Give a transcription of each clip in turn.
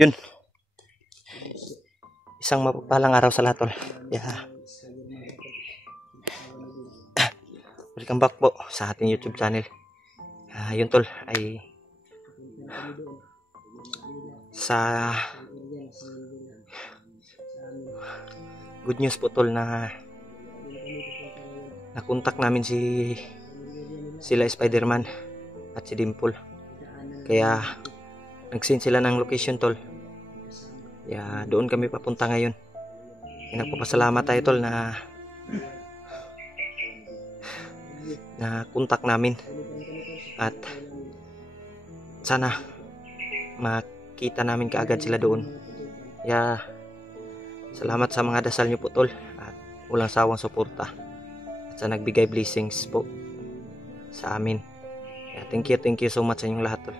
Yun. Isang mapagpalang araw sa lahat, tol. Yeah. Welcome back po sa ating YouTube channel. Yun, tol, ay sa good news po, tol, na nakontak namin sila Spider-Man at si Dimple. Kaya nag-send sila ng location, tol. Kaya doon kami papunta ngayon. Nagpapasalamat tayo, tol, na kontak namin at sana makita namin kaagad sila doon. Kaya salamat sa mga dasal niyo po, tol, at walang sawang suporta at sa nagbigay blessings po sa amin. Kaya thank you so much sa inyong lahat, tol.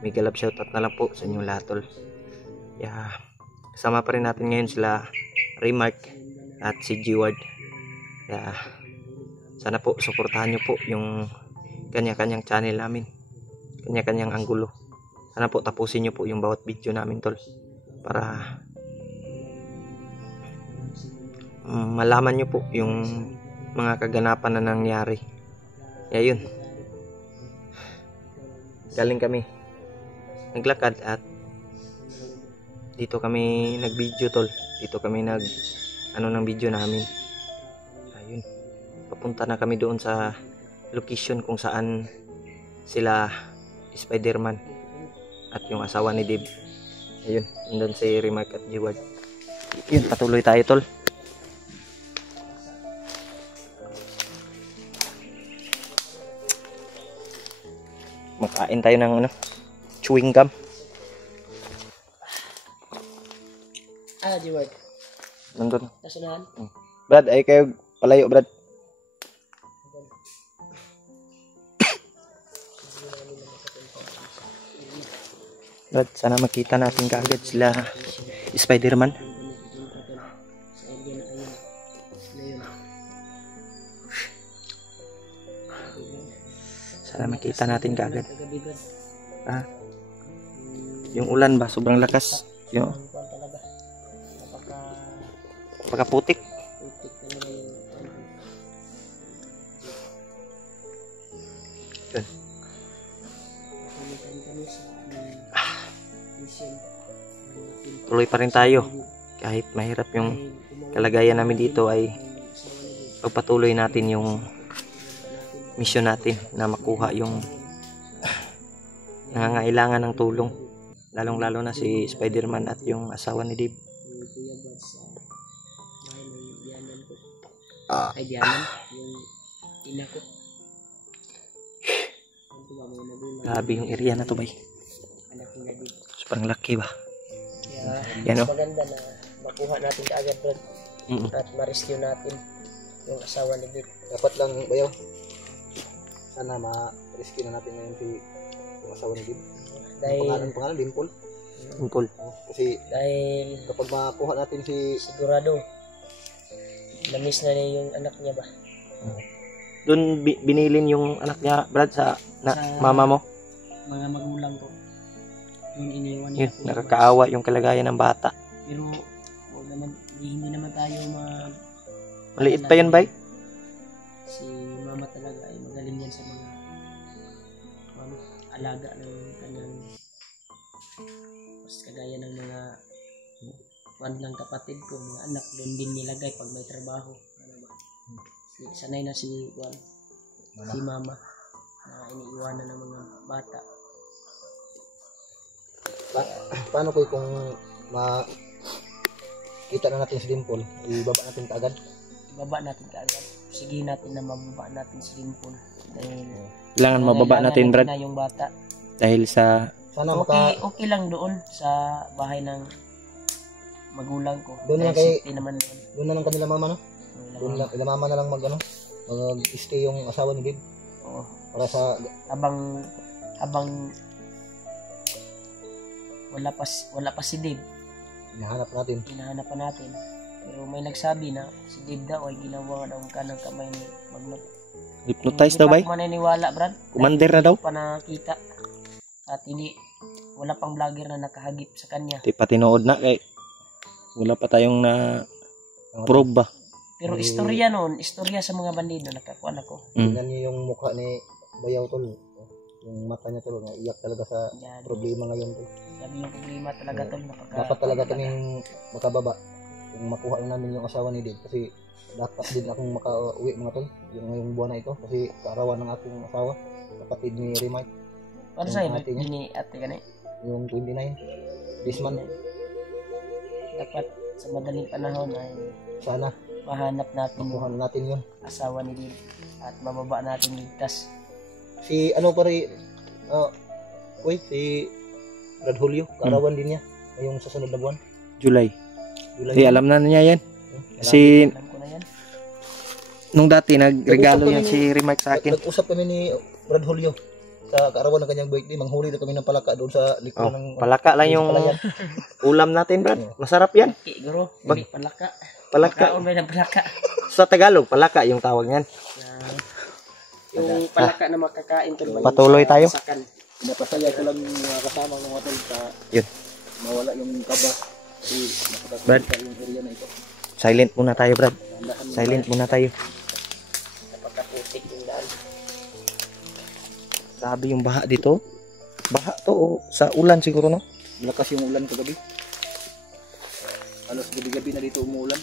Mega love shoutout na lang po sa inyong lahat, tol. Kaya kasama pa rin natin ngayon sila Remark at si G-Ward. Kaya sana po suportahan nyo po yung kanya-kanyang channel namin, kanya-kanyang anggulo. Sana po tapusin nyo po yung bawat video namin, tol, para malaman nyo po yung mga kaganapan na nangyari. Kaya yun, galing kami naglakad at dito kami nag-video, tol. Dito kami ng video namin. Ayun, papunta na kami doon sa location kung saan sila Spider-Man at yung asawa ni Dave. Ayun, nandun si Remark at G-Ward. Yun, patuloy tayo, tol. Makain tayo ng chewing gum. G-Ward. Nandun. Nasunahan? Brad, ay kayo palayo, Brad. Brad, sana makita natin kaagad sila Spider-Man. Sana makita natin kaagad. Yung ulan ba, sobrang lakas. Yung pagkaputik. Tuloy pa rin tayo kahit mahirap yung kalagayan namin dito, ay pagpatuloy natin yung mission natin na makuha yung nangangailangan ng tulong, lalong lalo na si Spider-Man at yung asawa ni Dave. Ay, Dianan, yung ina ko. Grabe yung area na to, bay. Sobrang laki ba? Yan, mas maganda na makuha natin kaagad, Brad. At ma-rescue natin yung asawa ni Dave. Dapat lang, bayaw, sana ma-rescue na natin ngayon yung asawa ni Dave. Dahil pangalan Dimple. Dimple. Kasi dahil kapag makuha natin sigurado na-miss na niya yung anak niya ba? Doon binilin yung anak niya, Brad, sa mama mo. Mga magulang ko. Yung iniwan Yun, niya. nakakaawa yung kalagayan ng bata. Pero hindi naman tayo Maliit pa yan, bay? Si mama talaga ay magaling yan sa mga alaga ng kanyang mas kagaya ng mga ng kapatid ko, mga anak, doon din nilagay pag may trabaho. Sanay na si mama na iniiwanan ng mga bata. paano ko kung makita na natin si Dimple, ibaba natin kaagad? Ibaba natin kaagad. Sige natin na mababa natin si Dimple. Kailangan mababa natin, Brad. Na yung bata. Dahil sa Sana okay lang doon sa bahay ng magulang ko. Doon na kay naman doon na lang kanila mama, no? Doon lang ila mama na lang mag-stay yung asawa ni Dave. Oo. Para sa habang wala pa si Dave. hinahanap natin. Hinahanap pa natin. Pero may nagsabi na si Dave daw ay ginawa daw kanang kamay ni Magnot. Hypnotize daw ba? Hindi pa maniniwala, Brad. Commander na daw? Pa nakita. At hindi wala pang vlogger na nakahagip sa kanya. Di pa tinuod na kay wala pa tayong na prove ba. Pero istorya noon, istorya sa mga bandido nakakuan ako. Tingnan niyo yung mukha ni Bayaw tol. Yung mata niya tol, naiyak talaga sa Yan. problema ngayon tol. Sabi yung problema talaga tol. Dapat talaga kaming makababa. Kung makuha lang namin yung asawa ni Dave kasi dapat din akong makauwi mga tol yung ngayong buwan na ito kasi kaarawan ng aking asawa, kapatid ni Remark. Ano Yung sa'yo? ate niya. Ini ate ka na Yung 29 this month. dapat sa madaling panahon ay Sana mahanap natin makuha yung natin yun. asawa ni Dave at mababa natin ligtas. Si ano pare, si Brad Julio, kaarawan din niya ngayong sa sunod na buwan. July. July. Alam na niya yan. Alam. Si Alam ko na yan. nung dati nagregalo Nag-usap yan kami si Remark sa akin. Nag-usap kami ni Brad Julio sa kaarawan ng kanyang birthday, manghuli na kami ng palaka doon sa likod ng Palaka lang yung palayan. ulam natin, Brad. Masarap yan. Guro, Bag- hindi palaka. Palaka. Kaon ba ng palaka? Sa Tagalog, palaka yung tawag niyan. Yung palaka na makakain tol. Patuloy tayo. Sakan. Napasaya ko lang yung mga kasama ng hotel sa Yun. mawala yung kaba. Kasi Brad. napakasaya yung area na ito. Silent muna tayo, Brad. Tandahan mo Silent muna tayo. Napakaputik yung daan. Sabi yung baha dito. Baha to o sa ulan siguro, no? Malakas yung ulan kagabi. Alas gabi-gabi na dito umuulan.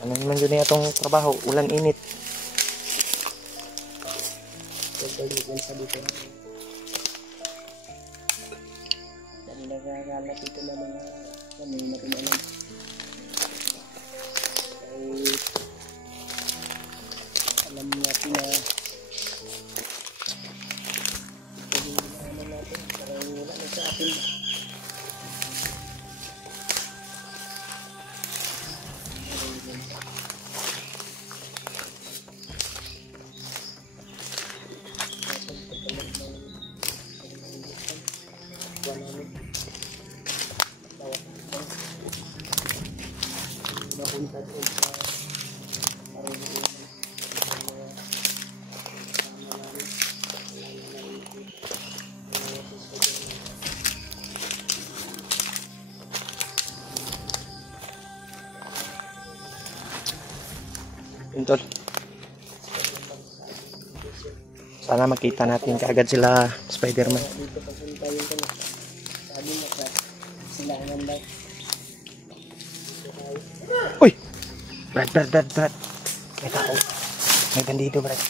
Ano naman yun itong trabaho? Ulan init. Sa dito na. Dahil nagagalat dito na mga ano yung natin alam. Ay, alam natin na ito yung ano natin. Parang wala na sa atin. Napunta doon sa Tol. Sana makita natin kaagad sila Spider-Man. dito papunta yung tanong. Sabi mo sa silangan daw. Uy! Brad. May tao. May bandido, Brad.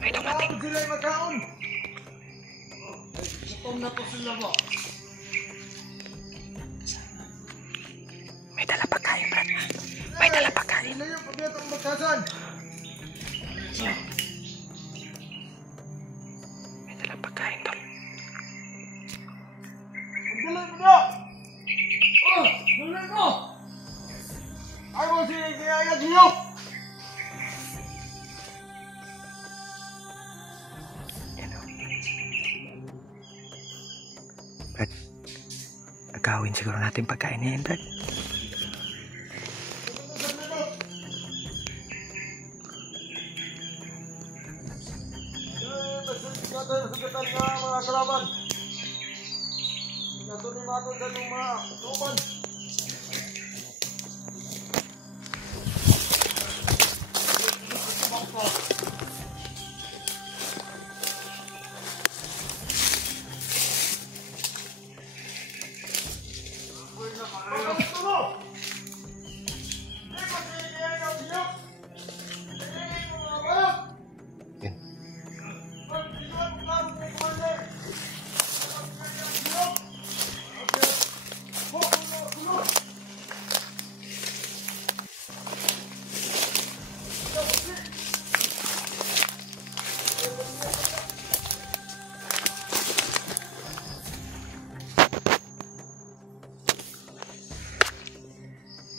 May dumating. May dala pagkain, Brad. May dala pagkain. May dala pagkain, tol. Yan o. Brad, agawin siguro natin pagkain niya yan, Brad.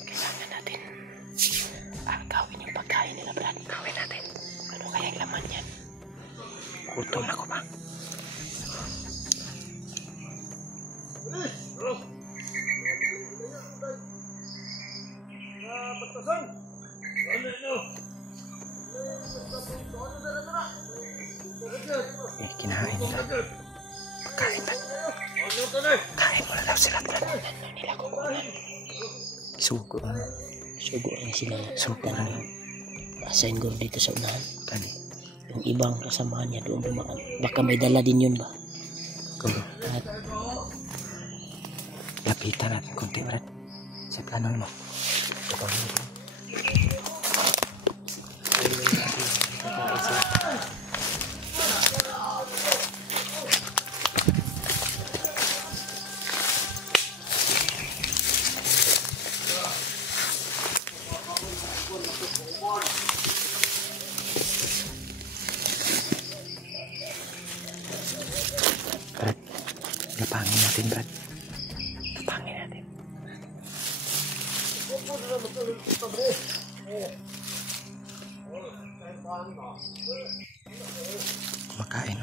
Kailangan natin gawin yung pagkain nila, Brad. Gawin natin. Ano kaya yung laman yan? Gutom na ko ba? Kinain nila. Kain na. Kain mo na daw sila. Nila ko. Sugo. Sugo lang sila. Sugo lang. Assign ko dito sa unahan. Kani. Yung ibang kasamahan niya doon dumaan. Baka may dala din yun ba? Kulo. At Lapitan natin konti, Brad. Sa plano mo. Brad, lapangin natin, Brad. Lapangin natin. Makain.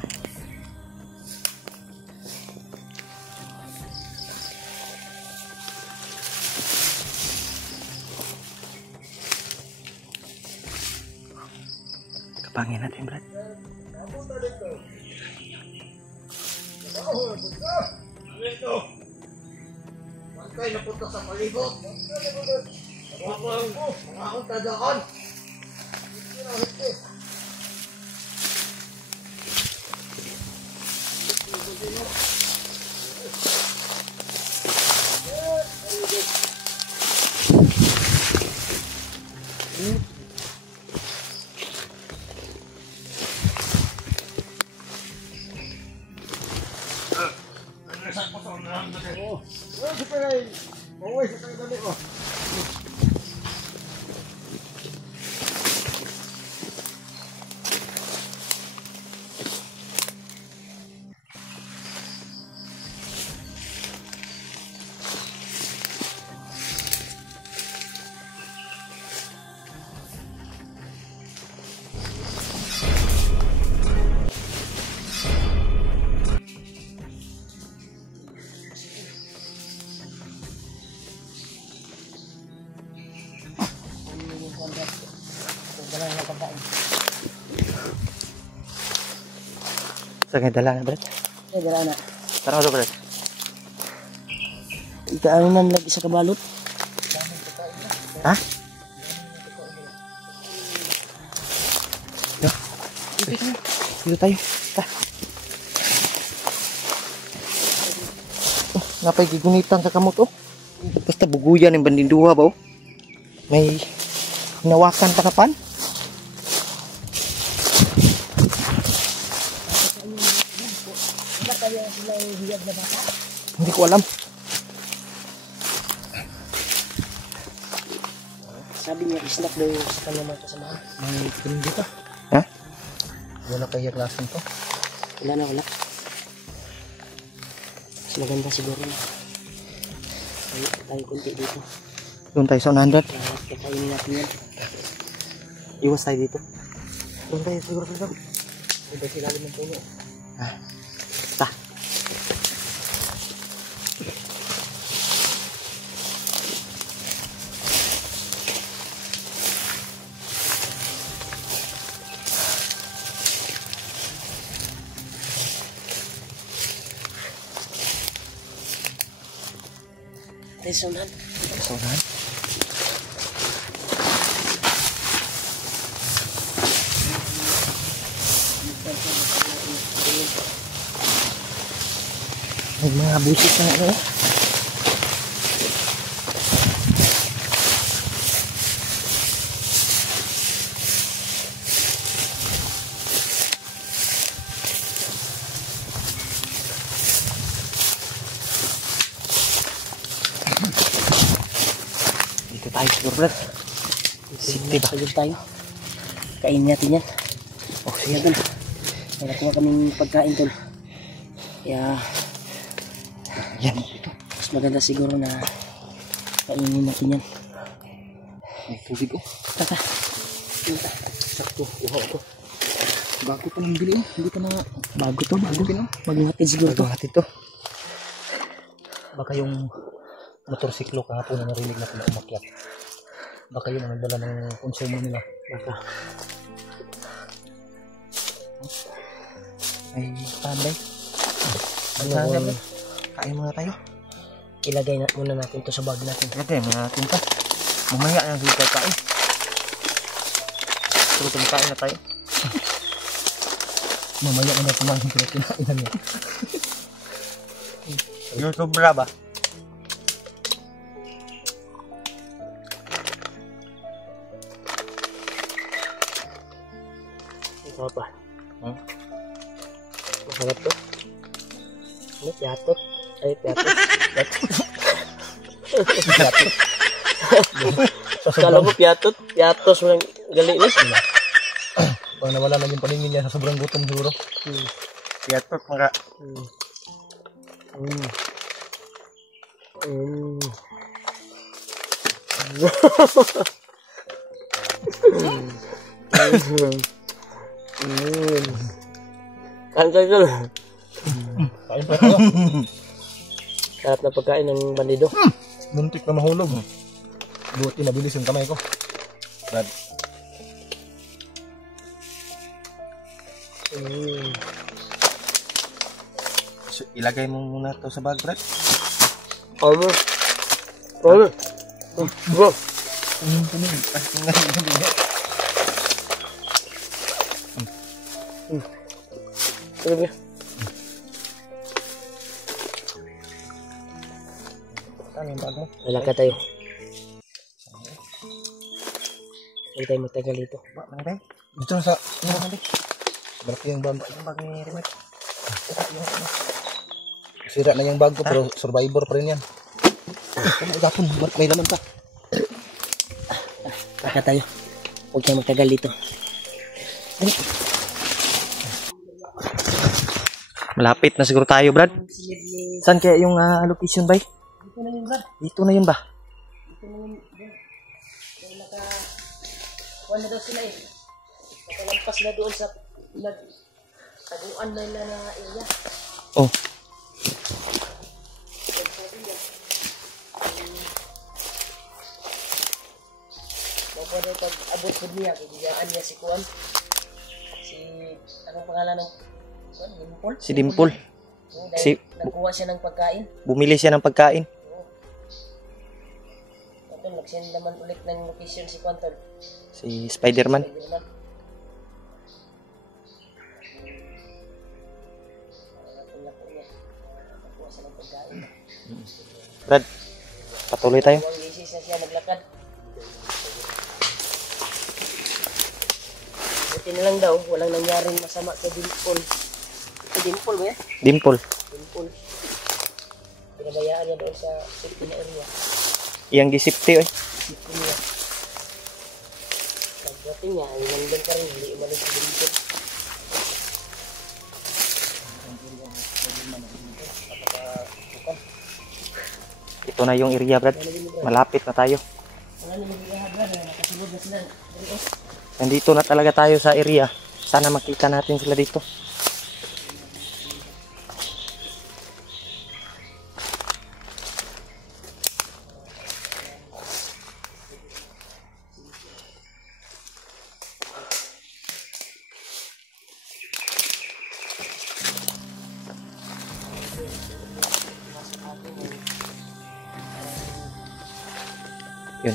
Kapangin natin, Brad. Bangkay na punta sa palibot. Mga unta doon. Sa dala na, Brad. dala na. Tara mo, Brad. Ikaanan lagi sa kabalot. Ha? Yo. Dito tayo. Ta. Oh, napay gigunitan sa kamot, oh. Basta buguyan yung bandinduha ba, oh. May hinawakan pa kapan. Hindi ko alam. Sabi niya, isnak daw yung sa kanya mga kasamahan. May cream dito. Ha? Wala kaya klasan to. Wala na, wala. Mas maganda siguro na. Tayo kunti dito. Doon tayo sa 100. Kakainin natin yan. Iwas tayo dito. Doon tayo siguro sa doon. Iba sila ng puno. Ha? Ta. Resonan. Sonan. May mga busis na ano, eh. Dito tayo siguro, Brad. Safety ba? Sagod tayo. Kainin natin yan. Oh, Sige sige. doon. May nakuha kaming pagkain doon. Kaya Yan. mas maganda siguro na kainin natin yan. May tubig, oh. Tata. Sakto. Uha ako. Bago pa ng bili. Hindi pa na Bago to, bago. Pino. Maghatid siguro to. Magbuhat ito. Baka yung motorsiklo kahapon na narinig na pala umakyat. Baka yun ang nagdala ng konsumo nila. Baka. Ay, pabay. Ano, Kain muna tayo. Ilagay na muna natin to sa bag natin. Lagay muna natin to. Mamaya na hindi tayo kain. Pero kumakain na tayo. mamaya na natin ang kinakainan niya. Yung sobra ba? Ito pa. Masarap to. Ano? Piatot? Ay, piatot. Piatot. Kala ko piatot. Piatos mo lang gali ni. Pag nawala na yung paningin niya sa sobrang gutom siguro. Piatot mga. Kain tayo. Kain pa tayo. Sarap na pagkain ng bandido. Muntik na mahulog. Buti nabilis yung kamay ko. Brad. So, ilagay mo muna to sa bag, Brad. Ano? Ano? Bro. Ano? Ano yung bag mo? Lalakad tayo. Hindi tayo matagal dito. Manday? Dito na sa... Malaki yung bag. Yung bag ni Remek. Sira na yung bag ko pero survivor pa rin yan. Gapon, may laman ka. Lalakad tayo. Huwag tayo matagal dito. Malapit na siguro tayo, Brad. Saan kaya yung location ba? Dito na yun ba? Dito na yun ba? Dito na yun. Dahil kuha na daw sila eh. Nakalampas na doon sa taguan na nila na area. Oh. Pwede pag abot po niya, bibigyan niya si Kuan. Anong pangalan ng Kuan? Dimple? Si Dimple. Dahil nakuha siya ng pagkain. Bumili siya ng pagkain. Ito, nag-send naman ulit ng location si Kuan tol. Si Spider-Man. Nakuha siya ng pagkain. Brad, patuloy tayo. Huwag isis na siya naglakad. Buti na lang daw, walang nangyaring masama kay Dimple. Si Dimple ba yan? Dimple. Dimple. Pinabayaan niya doon sa safety na area. Iyang gisipti, oy. Safety niya. Pagdating niya, ay nandun pa rin, hindi umalis si Dimple. Ito na yung area, Brad. Malapit na tayo. Wala na nagbigahan na, nakasunod na sila. Nandito na talaga tayo sa area. Sana makita natin sila dito. Yun.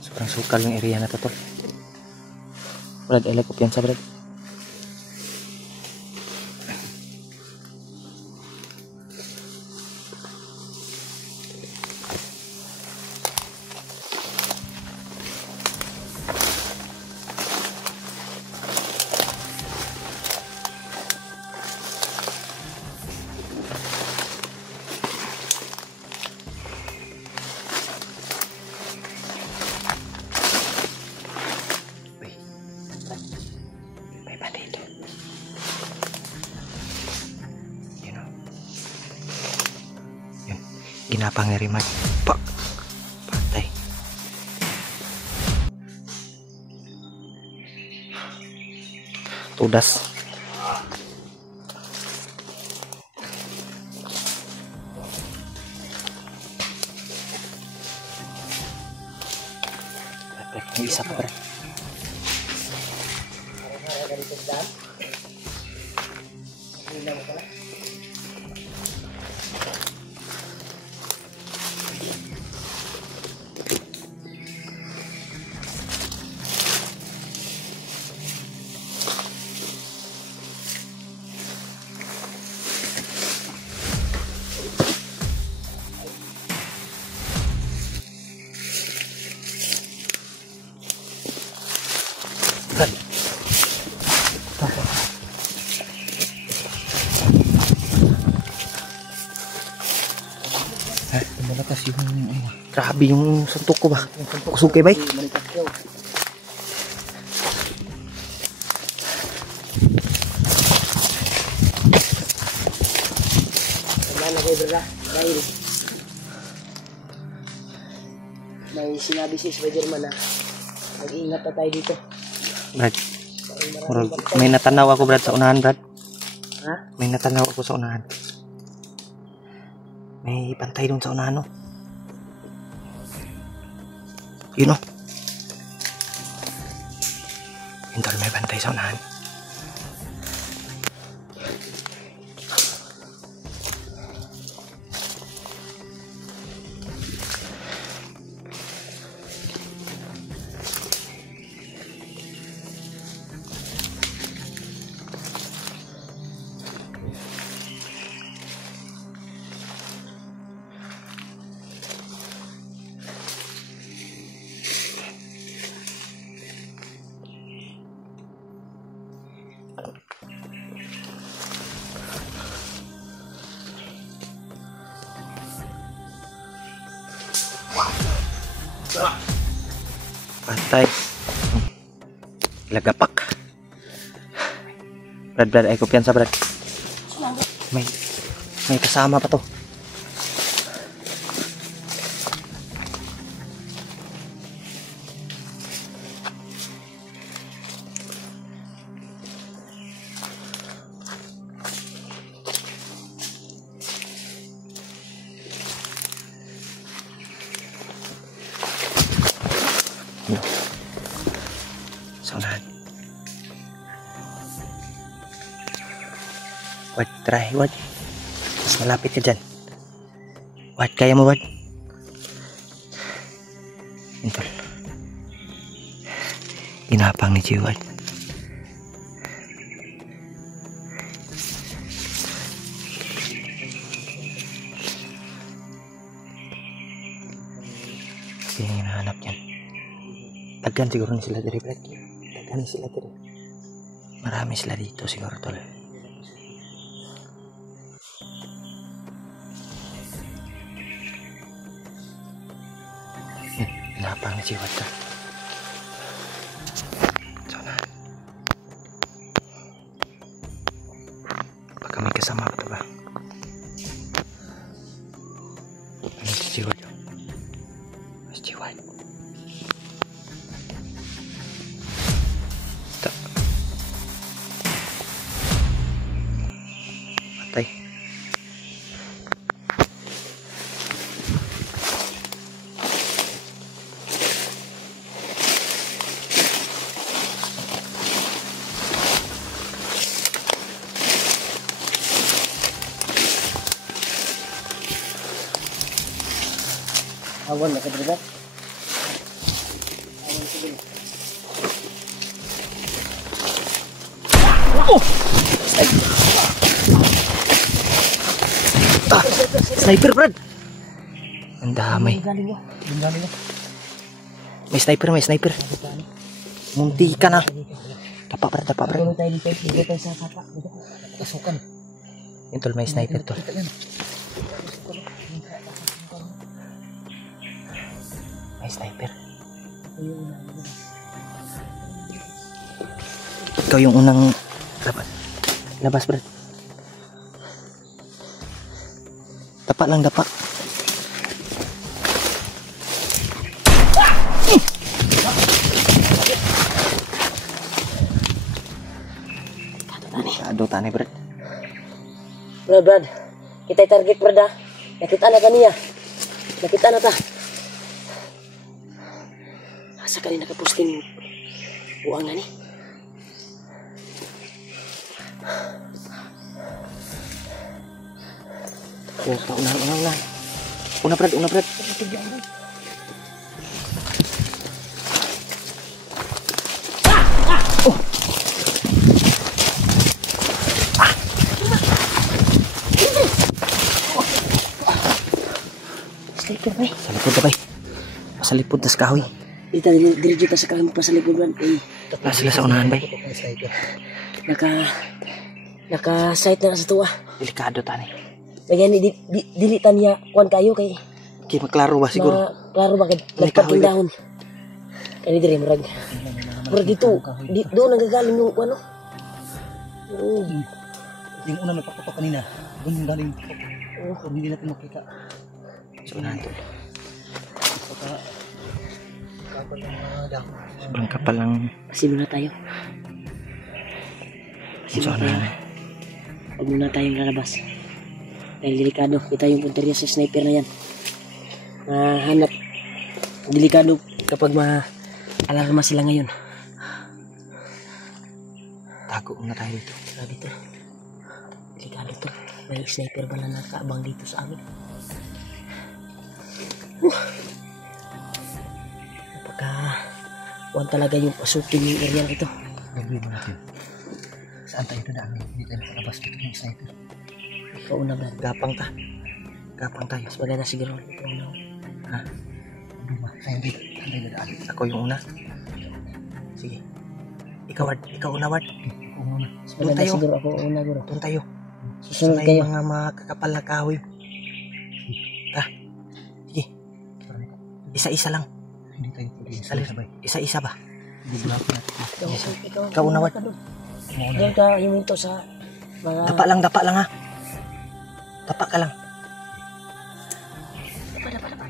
Sobrang sukal yung area na to, tol. Brad, ilagay ko yan sa Brad. Ginapang ni Rimac. Pak! Patay. tudas. May isa pa pre. Malakas yung Grabe yung suntok ko ba? Kusog kay bay. Naglalagay bro dahil may sinabi si Spiderman na mag-ingat na tayo dito. Brad, may natanaw ako Brad sa unahan Brad. Ha? May natanaw ako sa unahan. May pantay doon sa unahan, no? Yun, no? Yun, tol, may pantay sa unahan. Patay. Lagapak. Brad, ay kumpiyansa Brad. May kasama pa to. Saunahan. Wad, try, Wad. Mas malapit ka dyan. Wad, kaya mo, Wad? Intol. Ginapang ni Jiw, Wad. Kasi yung hinahanap yan. Tagan siguro ni sila dari Brad. Tagan sila dari. Marami sila dito siguro tol. Napang na siwat ka. Sana. Baka may kasama pa ba? Ano si siwat? Mas siwat. Patay. Awan na ka bro. Sniper, Brad. Ang dami. Galing mo. May sniper, may sniper. Munti ka na. Tapak, Brad, tapak, Brad. Tulong tayo dito. Dito tayo sa tapak. Pasukan. Yun, tol, may sniper, tol. May sniper. Ikaw yung unang labas, Brad. Dapat lang, dapat. tani Brad. Brad. Kita target Brad ha. Nakita na kaniya. Nakita na ta. Asa ka rin nakaposting buang na ni? Una. Una Brad. Sliper bay. Sa likod na bay. Pasalipod tas kahoy. Dito diri sa kami pasalipod Brad. Wala sila sa unahan bay. Naka site na sa tuwa. Delikado tani. Lagyan ni dili tanya kuan kayo kay Kaya magklaro ba siguro? klaro ba kay May kahoy nagpapindahon. Kani dire murag. Murag dito, doon nagagaling yung ano. Yung una nagpapapak kanina, doon yung galing kung hindi natin makita. So nandun. Kapal ng mga dahon. Sobrang kapal lang. Kasi muna tayo. So na. Huwag muna tayong lalabas. Dahil delikado. Kita yung punteriya sa sniper na yan. Hanap. Delikado kapag ma-alarma sila ngayon. Tago muna tayo dito. Dito. Delikado to. May sniper ba na nakaabang dito sa amin? Huwag talaga yung pasukin yung area na ito. Gagawin mo natin. Saan tayo dadaan? Hindi tayo makalabas dito ng sniper. Ikaw una ba? Gapang tayo. Mas maganda siguro. Ikaw una. Ha? Hindi ba? Saan tayo dadaan? Ako yung una. Sige. Ikaw una Ward. Ikaw muna. Mas maganda tayo. siguro ako una guro. Doon tayo. Susunod Sa kayo. mga makakapal na kahoy. Sige. Isa-isa lang. Hindi tayo pwede sabay. Isa-isa ba? Hindi ba natin. Ikaw una Ward. Diyan ka himinto sa mga... Dapa lang ha. Dapa ka lang. Dapa.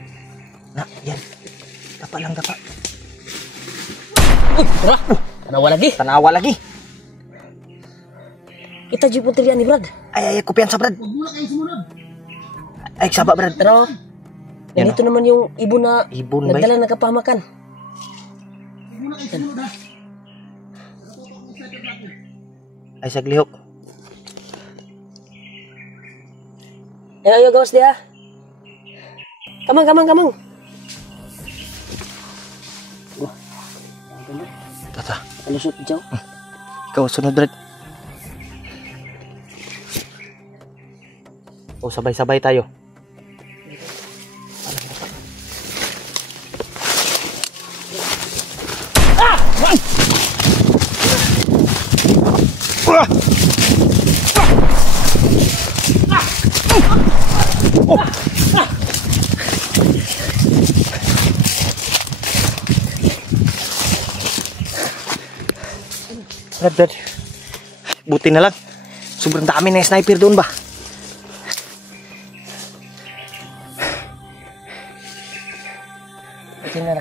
Na, yan. Dapa lang. Tara! Tanawa lagi. Kita dyan punteriya ni Brad. Ay, kumpiyansa Brad. Ay, saba Brad. Pero, ganito naman yung ibon na Ibon ba? nagdala ng kapamakan. Ay, saglihok. Ayo gawas dia. Kamang. Wah. Tata. Kalusot jauh. Ikaw, sunod Brad. O, sabay-sabay tayo. Brad. Buti na lang. Sobrang dami na yung sniper doon ba? Kasi na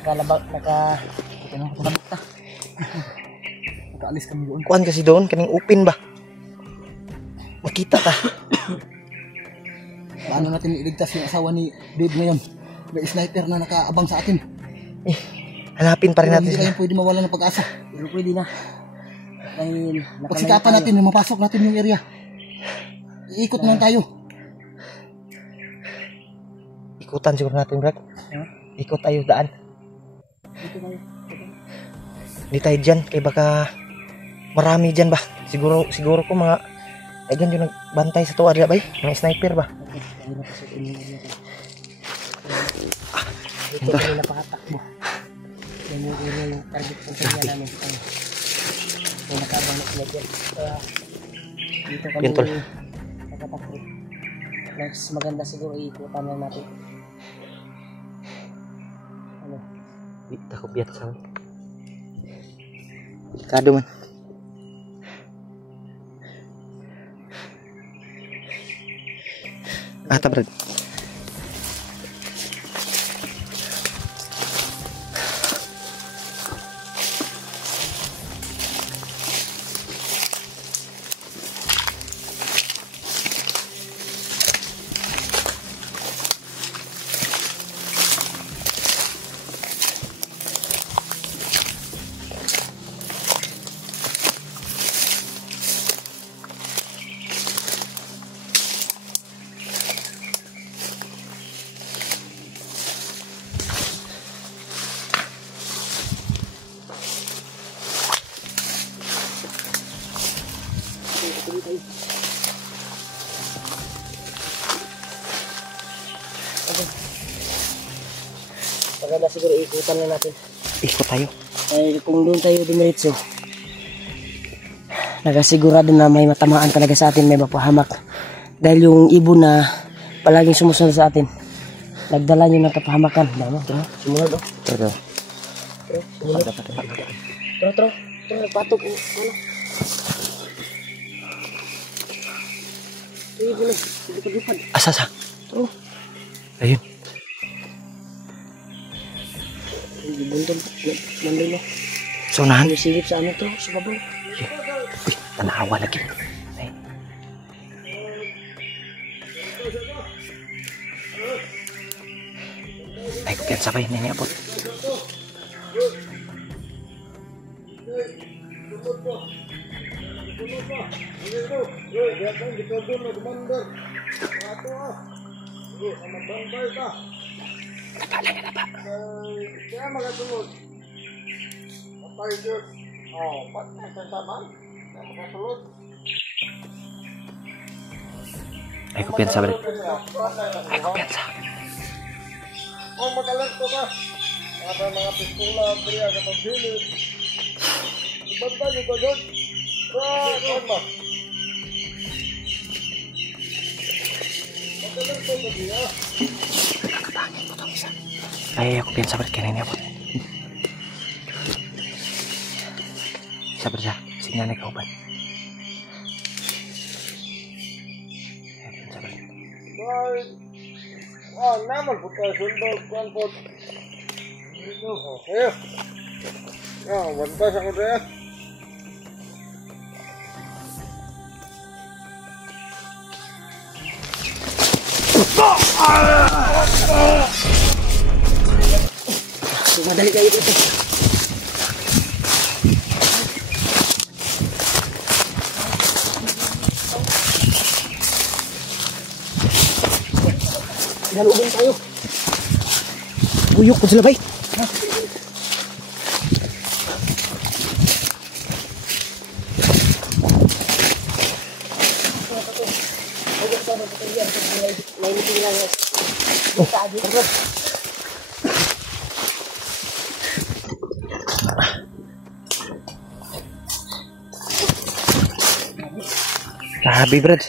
Nakaalis kami doon. Kuan kasi doon, kaning open ba? Makita ta. Paano natin iligtas yung asawa ni Dave ngayon? May sniper na nakaabang sa atin. Hanapin pa rin natin Hindi sila. tayo pwede mawala ng pag-asa. Pero pwede na. Dahil Pagsikapan natin, mapasok natin yung area. Iikot naman tayo. Ikutan siguro natin, Brad. Ikot tayo daan. Dito tayo. Hindi tayo dyan, kaya baka marami dyan ba? Siguro ko mga dyan yung nagbantay sa tuwa dila ba? Mga sniper ba? Dito tayo napakatakbo. Yan yung area yung target punteriya namin. May nakabang na sila dyan. Dito kami Pintol. nakatakbo. Mas maganda siguro iikutan na natin. Ano? Di takot biat sa kado man. Ata Brad. kapatid. Okay. Maganda siguro ikutan na natin. Ikot tayo. Ay kung doon tayo dumiretso, nagasigurado na may matamaan talaga sa atin, may mapahamak. Dahil yung ibon na palaging sumusunod sa atin, nagdala nyo ng kapahamakan. Dama, sumunod o. Pero, Sumunod. Tro, patok. Ano? Ibon na, lipad-lipad. asa. Tro. Ayun. Ibon doon, nandun na. So, unahan. Sumisilip sa amin to, sa babaw. Uy, tanawa lagi. Ay. Ay, kupian sabay. Nini abot. Ay, kupian sabay. Ay, kupian sa. Ang magalang ko ba? Ada mga pistola, priya sa pagbilid. Ibanta nyo ba doon? Kan ba? Magalang ko ba diya? Ay, kupian sabay. Kaya nini abot. Sabar siya. Signal na kauban. Ay, kupian sabay. Right. Naman po tayo sundog. Kuan po. Okay. Bantas ako dyan. Madali kayo dito. Dalubin tayo. Buyok ko sila, bay. Grabe, Brad.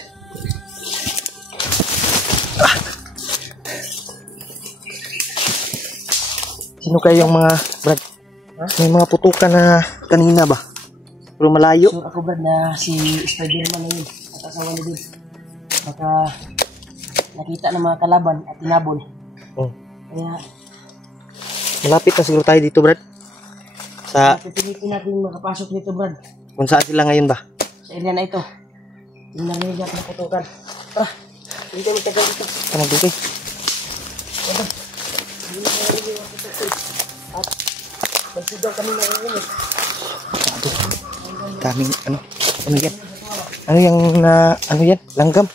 Sino kayong mga, Brad? May mga putukan na kanina ba? Pero malayo. So ako Brad na si Spider-Man na yun at asawa niya din. Baka nakita ng mga kalaban at tinabol. Oh. Kaya Malapit na siguro tayo dito, Brad. Sa pipilitin natin makapasok dito Brad. kung saan sila ngayon ba? Sa area na ito. Tingnan nyo natin ang putukan. Tara, hindi tayo magtagal dito. Tama, Dukoy. Hindi na tayo rin yung putukan. At magsigaw kami na ngayon. Daming, ano yan? Ano yung ano yan? Langgam?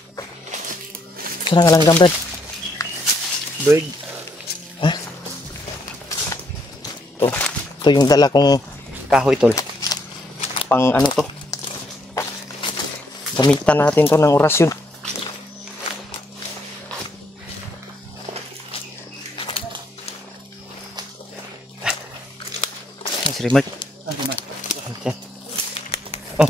Saan nga langgam, Brad? Bird. Ha? Ito yung dala kong kahoy, tol. Pang ano to? Gamitan natin to ng orasyon. Si Rimard. Ayan. Oh.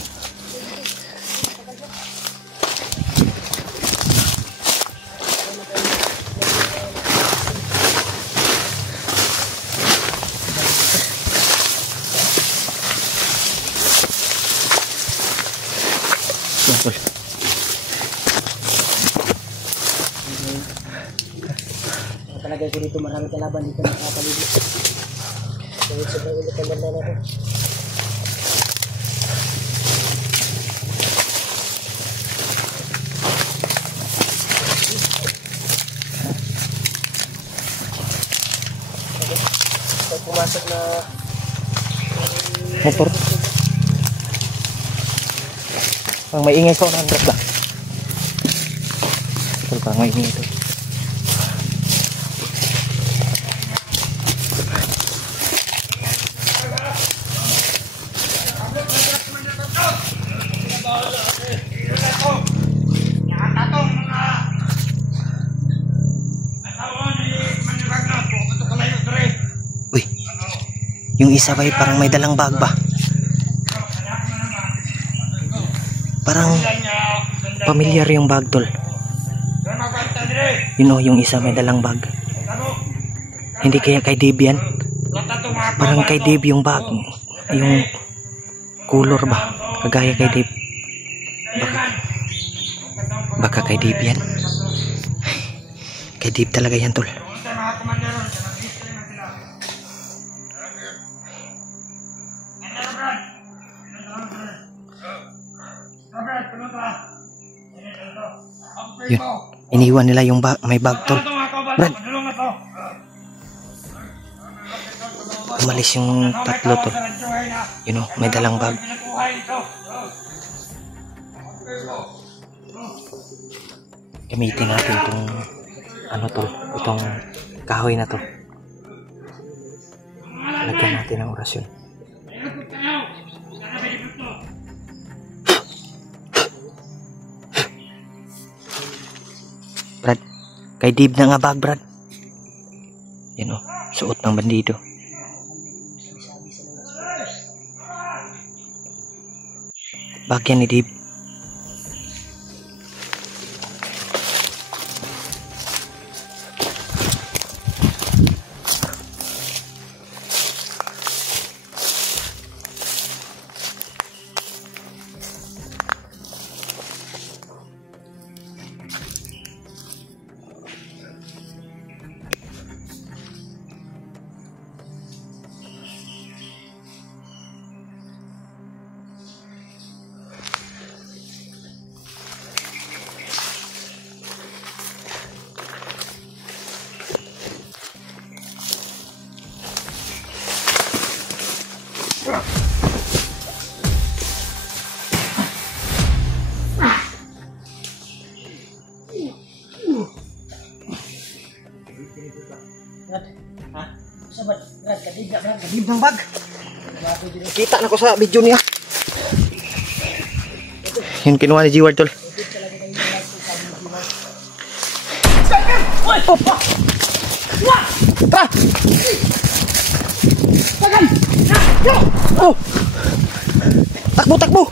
Tol. Talaga ko dito marami kalaban dito nakapaligid. Dahil sobrang ulit ang banda natin. Pag pumasok na Motor. Ang maingay sa 100 ba? Ito pa, maingay ito. Yung isa ba parang may dalang bag ba? Parang familiar yung bag, tol. You know, yung isa may dalang bag. Hindi kaya kay Dave yan? Parang kay Dave yung bag. Yung color ba? Kagaya kay Dave. Baka kay Dave yan. Kay Dave talaga yan, tol. Yun. Iniwan nila yung may bag, tol. Brad. Umalis yung tatlo, tol. You know, may dalang bag. Gamitin natin itong ano, tol, itong kahoy na to. Lagyan natin ng orasyon. Brad, kay Dave na nga bag, Brad. Yan o, suot ng bandido. Bag yan ni Dave. Kadib ng bag. Kita na ko sa video niya. Yun kinuha ni G-Ward, tol. Tara! Oh! Takbo, takbo!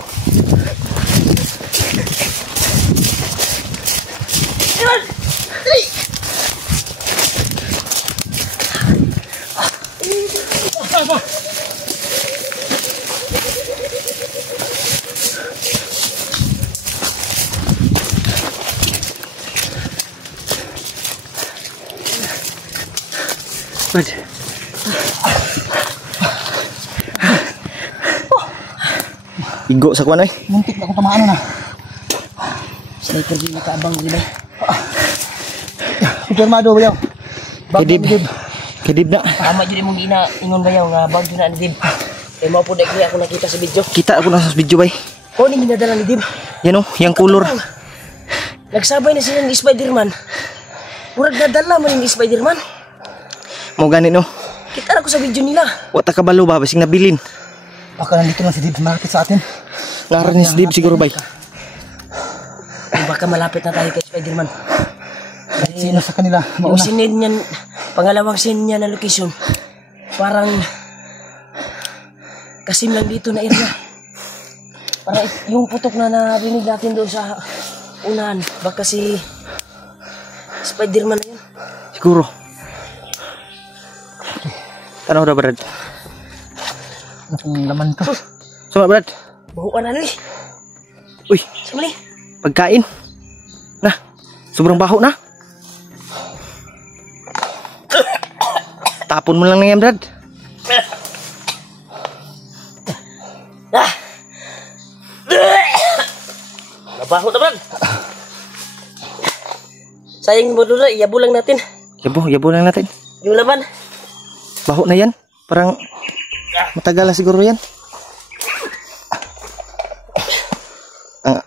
Brad. Igo sa kuwan, ay. Muntik na akong tamaan na. Sniper din nakaabang din eh. Supermado ba yaw? Kay Dib. Kay Dib na. Tama dyan mong ingon ba yaw nga bag din na ni Dib. Kaya mo po dahil ako nakita sa video. Kita ako na sa video, bay. Kung hindi ginadala ni Dib. Yan o, yung color. Nagsabay na sila ni Spider-Man. Murag nadala man ni Spider-Man. Mau gani no. Kita na ko sa video nila. Wata ka balo ba? Basing nabilin. Baka nandito lang si Dib malapit sa atin. Ngaran ni si Dib siguro, bay. Baka malapit na tayo kay Spider-Man. Sino sa kanila? Yung sinid niyan, pangalawang scene niya na location. Parang kasim lang dito na area. Parang yung putok na narinig natin doon sa unahan. Baka si Spider-Man na yun. Siguro. Tanaw na, Brad. Ang laman to. Sama, Brad. Bahuan na nili. Uy, Samali. pagkain. Nah, sobrang baho na. Tapon mo lang na yan, Brad. Nabaho na, Brad. Sayang mo doon, iyabo lang natin. Yabo lang natin. Yung laban. Baho na yan. Parang matagal na siguro yan.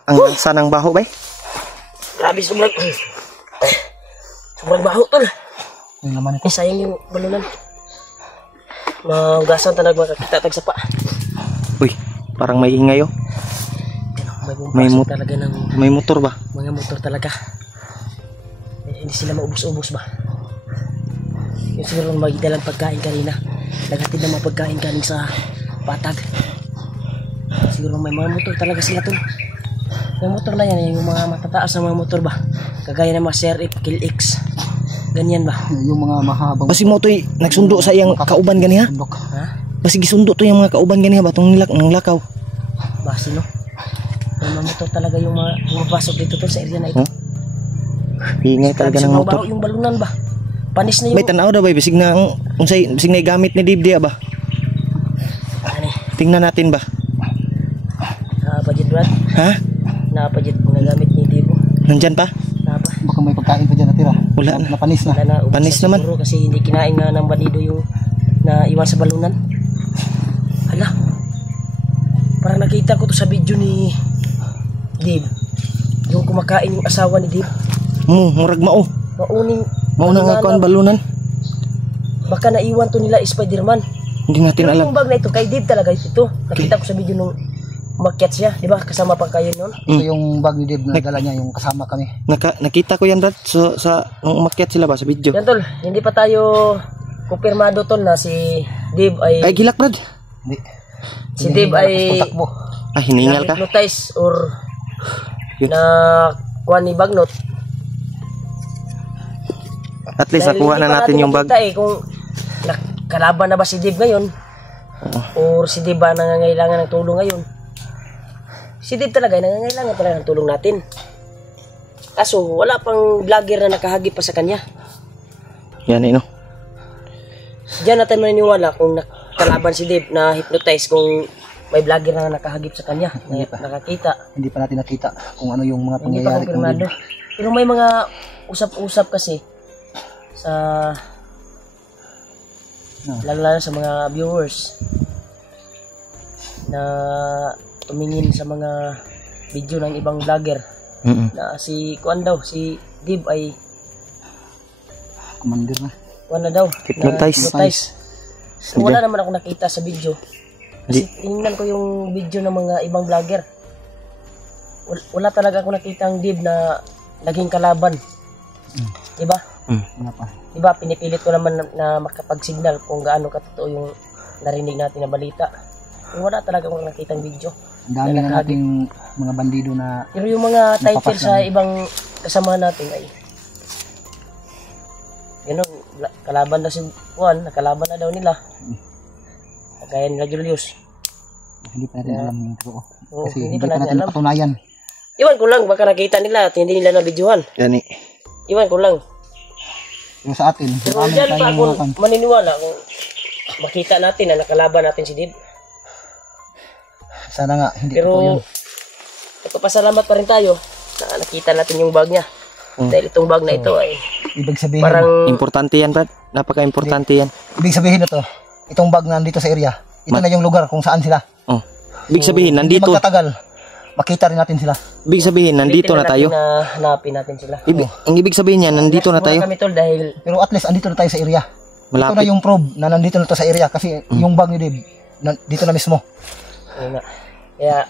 Ang sanang baho, bay. Grabe, sobrang baho, tol. Ang laman ito. Sayang yung balunan. Magasan talaga makakita tag sapa. Uy, parang may ingay, oh. May talaga ng May motor ba? mga motor talaga. Hindi sila maubos-ubos ba? Yung siguro magdalang pagkain kanina. naghatid ng mga pagkain galing sa patag. Siguro may mga motor talaga sila tol. Yung motor na yan, yung mga matataas na mga motor ba? Kagaya ng mga CRF, KILX. Ganyan ba? Yung mga mahabang Basig mo to'y nagsundo sa iyang kauban ganiha. bundok. Ha? Basig gisundo to yung mga kauban ganiha ba tong lakaw. Ba, sino? Yung mga motor talaga yung mga pumapasok dito tol sa area na ito. Ingay talaga ng motor. Yung balunan ba? Panis na yung... May tanaw daw ba bisig na unsay bisig na gamit ni Dibdia ba? Ano eh? Tingnan natin ba? Budget Brad? Ha? Budget mga gamit ni Dibo. Nandyan pa? Napa? Baka may pagkain pa dyan natira. Wala na. Napanis na. Wala na. ubos Panis na naman. siguro kasi hindi kinain nga ng bandido yung na iwan sa balunan. Hala. Parang nakita ko to sa video ni Dib. Yung kumakain yung asawa ni Dib. Murag mao. Mauning na nga kuan balunan. baka naiwan to nila Spider-Man. Hindi natin Pero alam. yung bag na ito kay Dib talaga ito. Nakita ko sa video nung umakyat siya, di ba? Kasama pa kayo noon. Ito yung bag ni Dave na dala niya, yung kasama kami. Nakita ko yan Brad sa nung umakyat sila ba sa video. Yan tol, hindi pa tayo kumpirmado tol na si Dib ay Ay gilak Brad. Hindi. si Dib ay Takbo. Ay hiningal ka. hypnotize or Yun. na kuha ni Bagnot. At least Dahil nakuha hindi na pa natin yung bag. nakita kung kalaban na ba si Dib ngayon or si Dib ba nangangailangan ng tulong ngayon. Si Dib talaga nangangailangan talaga ng tulong natin. Kaso wala pang vlogger na nakahagip pa sa kanya. Yan no. Diyan natin maniniwala kung kalaban si Dib na hypnotize kung may vlogger na nakahagip sa kanya, nakakita. Hindi pa natin nakita kung ano yung mga Hindi pa pangyayari. kumpirmado. Pero may mga usap-usap kasi sa lalo sa mga viewers na tumingin sa mga video ng ibang vlogger na si Kuan daw, si Dib ay Commander na. Kuan na daw, Hypnotize. So, wala naman ako nakita sa video. Kasi tingnan ko yung video ng mga ibang vlogger. Wala talaga ako nakitang Dib na naging kalaban. Diba? Wala pa. Diba, pinipilit ko naman na makapag-signal kung gaano katotoo yung narinig natin na balita. Wala talaga akong nakitang video. Ang dami na nating mga bandido na Pero yung mga title Napapas sa lang. ibang kasama natin ay gano'n, kalaban na si Juan, nakalaban na daw nila. Kagaya nila Julius. hindi pa natin alam yung totoo. Oo, Kasi hindi hindi pa pa natin natin alam. patunayan. Iwan ko lang, baka nakita nila at hindi nila na-videohan. Yan Iwan ko lang. Pero sa atin, Pero marami dyan pa tayong ako mga maniniwala kung makita natin na nakalaban natin si Dib. sana nga, hindi totoo yun. Pero nagpapasalamat pa rin tayo na nakita natin yung bag niya. Dahil itong bag na ito ay Ibig sabihin, parang Importante yan Brad. Napaka-importante yan. ibig sabihin na to, itong bag na nandito sa area, ito na yung lugar kung saan sila. Oh. Ibig sabihin Hindi nandito. magtatagal, makita rin natin sila. Ibig sabihin nandito na tayo. na hanapin natin sila. Ang ibig sabihin niya nandito na Muna tayo. kami tol dahil Pero at least andito na tayo sa area. Ito na Malapit. yung probe na nandito na to sa area kasi yung bag ni Dave, dito na mismo. ayun nga. Kaya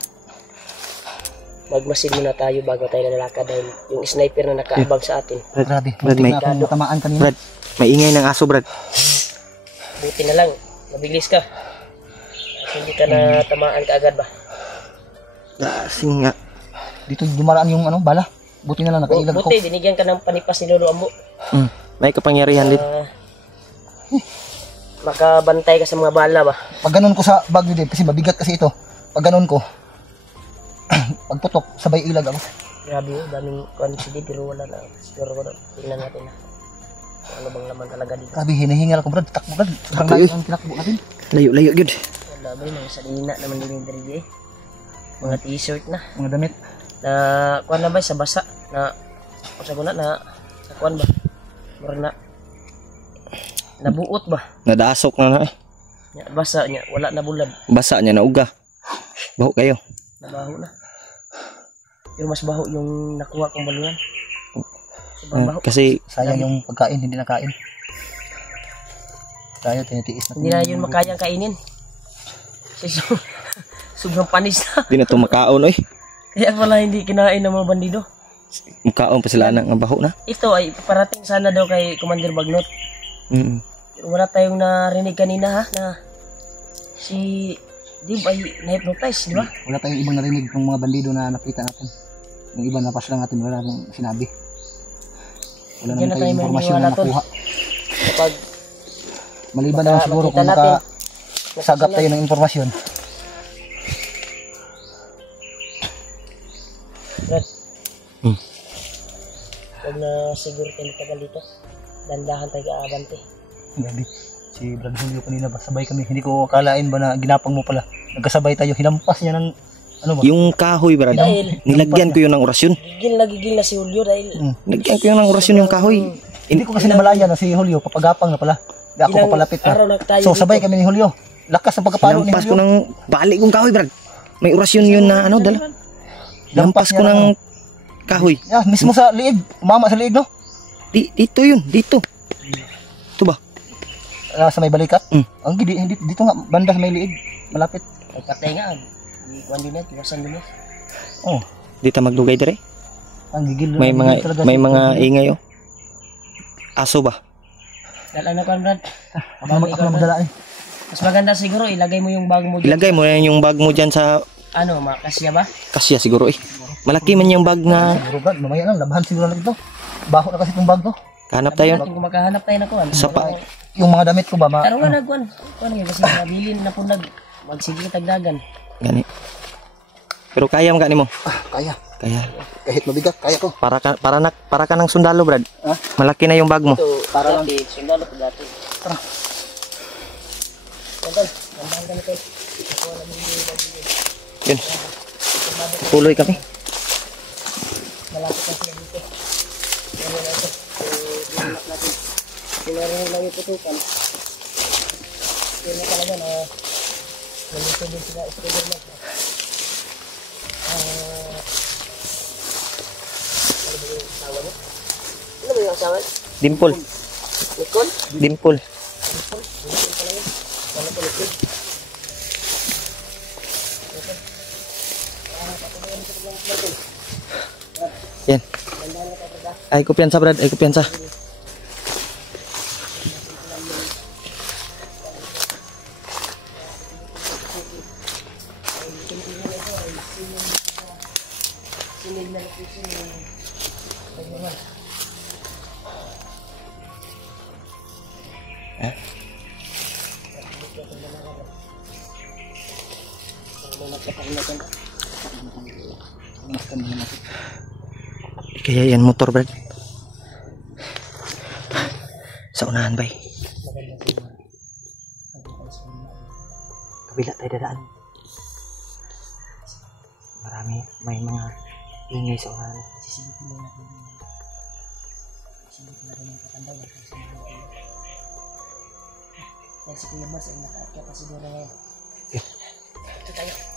magmasid muna tayo bago tayo nalalakad dahil yung sniper na nakaabang sa atin. Grabe, Brad, muntik may- na akong natamaan kanina. Brad, may ingay ng aso Brad. Buti na lang, mabilis ka. Hindi ka na tamaan kaagad ba? Lasing nga. Dito dumaraan yung bala. Buti na lang nakailag ko. Buti, dinigyan ka ng panipas ni Lolo Ambo. May kapangyarihan din. Makabantay ka sa mga bala ba? Pag ganun ko sa bag ni Dave, kasi mabigat kasi ito. Pag ganun ko, pagputok, sabay ilag ako. Grabe yun, daming quantity pero wala na. Siguro ko na, tingnan natin na. Kung ano bang laman talaga dito. Grabe, hinihingal ako Brad. Takbo Brad. Sobrang Takbo, layo eh. ang tinakbo natin. Layo good. Wala ba yun, mga salina naman din yung dali eh. Mga t-shirt na. Mga damit. Na, kuhan na ba, sa basa. Na, kung sa na, kuhan ba? Mura na. Nabuot ba? Nadasok na eh. Nya, basa niya, wala na bulad. Basa niya na uga. Baho kayo. Nabaho na. Pero mas baho yung nakuha kong balungan. Sobrang baho. Kasi Sayang yung pagkain, hindi nakain. Tayo, tinitiis natin. Hindi na yun makayang kainin. Kasi sobrang panis na. di na to makaon oy. Kaya pala hindi kinain ng mga bandido. Makaon pa sila ng baho na. Ito ay parating sana daw kay Commander Bagnot. Mm. Pero wala tayong narinig kanina ha, na si Dib ay na-hypnotize, di ba? Wala tayong ibang narinig ng mga bandido na nakita natin. Yung iba napas lang natin, wala nang sinabi. Wala Diyan naman na tayo tayong impormasyon maniniwala, na tol. makuha. Kapag Maliban na siguro makita kung natin, makasagap tayo ng impormasyon. Brad. Hmm. Huwag na siguro tayo matagal dito. Dandahan tayo kaabante. Grabe. Si Brad Julio kanina ba, sabay kami. Hindi ko akalain ba na ginapang mo pala. Nagkasabay tayo, hinampas niya ng ano ba? Yung kahoy, brad. Dahil Nilagyan ko yun ng orasyon. gigil na si Julio dahil Nilagyan ko yun ng orasyon yung kahoy. Hindi ko kasi namalayan na si Julio, papagapang na pala. Hindi ako ilang papalapit araw na. na tayo So sabay dito. kami ni Julio. Lakas ng pagkapalo ni Lampas ko Julio. ng balik kong kahoy, brad. May orasyon yun na ano, dala. Lampas ko ng kahoy. Yeah, mismo sa liig. Umama sa liig, no? Dito yun, dito. Ito ba? Sa may balikat. Mm. Ang hindi dito nga banda sa may liig. Malapit. Ay patay nga. Ikuan din yan, tiwasan din yan. Oh, Dito magdugay dire. ang gigil. May gigil talaga mga may si mga Julio. ingay oh. Aso ba? Dala na kuan Brad. Ako na magdala eh. Mas maganda siguro ilagay mo yung bag mo dyan. Ilagay mo yan yung bag mo dyan sa Ano, makasya ba? kasya siguro eh. Malaki man yung bag na Siguro Brad, mamaya lang. Labahan siguro na ito. Baho na kasi itong bag to. hanap tayo. Kung makahanap tayo na kuan. Sa pa- Yung mga damit ko ba, Pero nga nagkuan. Kuan nga kasi nabilin na pundag. Magsige tagdagan. Gani. Pero kaya mo gani mo. kaya. Kaya. Kahit mabigat, kaya ko. Para ka ng sundalo, brad. Ha? Malaki na yung bag mo. So, para lang. Dati, sundalo ko dati. Tara. Tol, gandahan kami tol. Kukuha namin yung bag mo. Yun. Tuloy kami. Malapit na sila dito. Ano na ito? Dinalak natin. Sinarinig lang yung putukan. Yun na talaga na nalito din sila Spider Man. Ano ba yung asawa? Dimple. Nicole? Dimple. Ano po Nicole? Yan. Ay kumpiyansa, brad. Ay kumpiyansa. Sinil na location yung Spider Man. Kaya yan motor, brad. Sa unahan, bay. Kabila tayo dadaan. Marami, may mga ingay sa unahan. Sisilipin mo natin. Sisilipin natin yung katandaw. Yan si Kuya Bas ay nakaakyat pa siguro ngayon. Ito tayo.